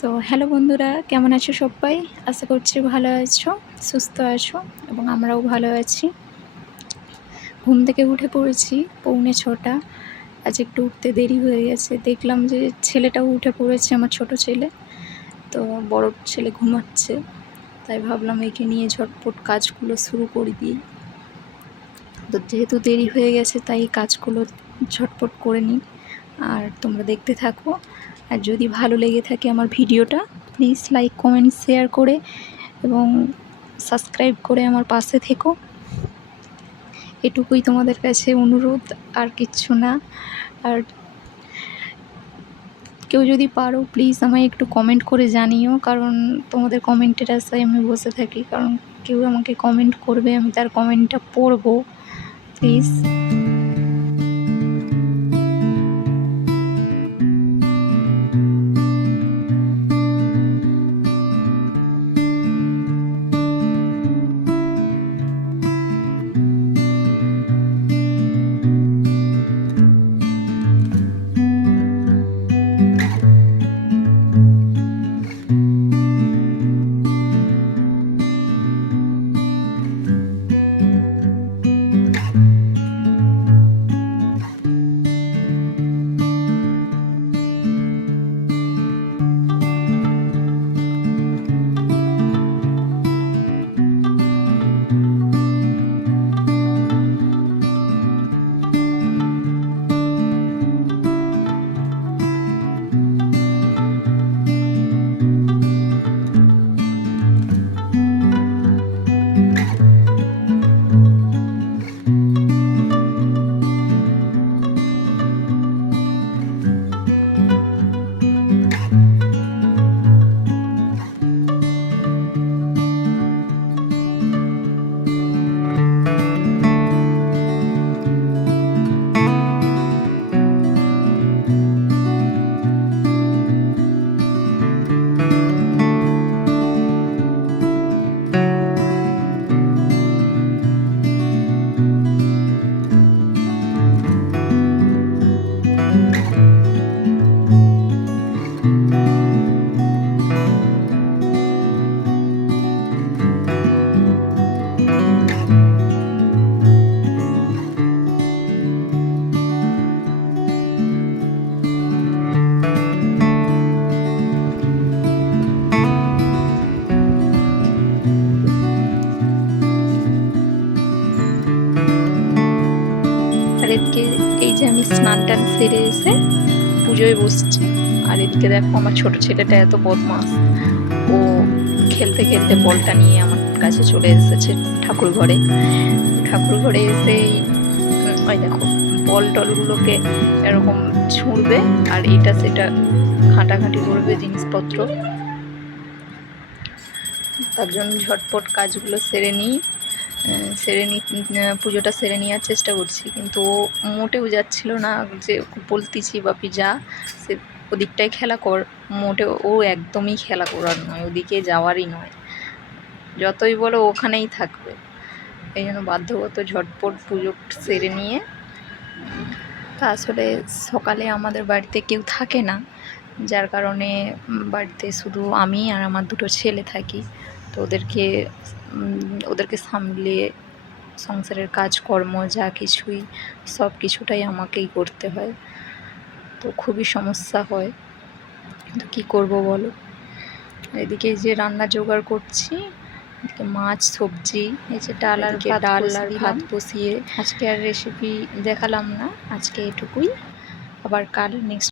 So hello বন্ধুরা, কেমন আছো সবাই? আশা করছি ভালো আছো, সুস্থ আছো এবং আমরাও ভালো আছি। ঘুম থেকে উঠে পড়েছি 6:45। আজ একটু উঠতে দেরি হয়ে গেছে। দেখলাম যে ছেলেটাও উঠে পড়েছে, আমার ছোট ছেলে। তো বড় ছেলে ঘুমাচ্ছে, তাই ভাবলাম একে নিয়ে ঝটপট কাজগুলো শুরু করে দিই। তো যেহেতু দেরি হয়ে গেছে তাই কাজগুলো ঝটপট করে নিই। আর তোমরা দেখতে থাকো। আর যদি ভালো লেগে থাকে আমার ভিডিওটা, প্লিজ লাইক, কমেন্ট, শেয়ার করে এবং সাবস্ক্রাইব করে আমার পাশে থেকো। এটুকুই তোমাদের কাছে অনুরোধ, আর কিচ্ছু না। আর কেউ যদি পারো প্লিজ আমায় একটু কমেন্ট করে জানিও, কারণ তোমাদের কমেন্টের আশায় আমি বসে থাকি। কারণ কেউ আমাকে কমেন্ট করবে, আমি তার কমেন্টটা পড়বো। প্লিজ। আর এদিকে এই যে আমি স্নান টান সেরে এসে পুজোয় বসছি। আর এদিকে দেখো আমার ছোট ছেলেটা এত বদমাস, ও খেলতে খেলতে বলটা নিয়ে আমার কাছে চলে এসেছে ঠাকুর ঘরে। ঠাকুর ঘরে এসেই ওই দেখো বল টলগুলোকে এরকম ছুঁড়বে আর এটা সেটা ঘাঁটাঘাঁটি করবে জিনিসপত্র। তার জন্য ঝটপট কাজগুলো পুজোটা সেরে নেওয়ার চেষ্টা করছি, কিন্তু ও মোটেও যাচ্ছিল না। যে বলতেছি বাপি যা, সে ওদিকটায় খেলা কর, মোটেও ও একদমই খেলা করার নয়, ওদিকে যাওয়ারই নয়। যতই বলো ওখানেই থাকবে। এই জন্য বাধ্যগত ঝটপট পুজো সেরে নিয়ে, তা আসলে সকালে আমাদের বাড়িতে কেউ থাকে না, যার কারণে বাড়িতে শুধু আমি আর আমার দুটো ছেলে থাকি। তো ওদেরকে সামলে সংসারের কাজকর্ম যা কিছুই, সব কিছুটাই আমাকেই করতে হয়। তো খুবই সমস্যা হয়, কিন্তু কী করব বলো। এদিকে যে রান্না জোগাড় করছি, এদিকে মাছ, সবজি, এই যে ডাল আর ভাত বসিয়ে। আজকে আর রেসিপি দেখালাম না, আজকে এটুকুই। আবার কাল নেক্সট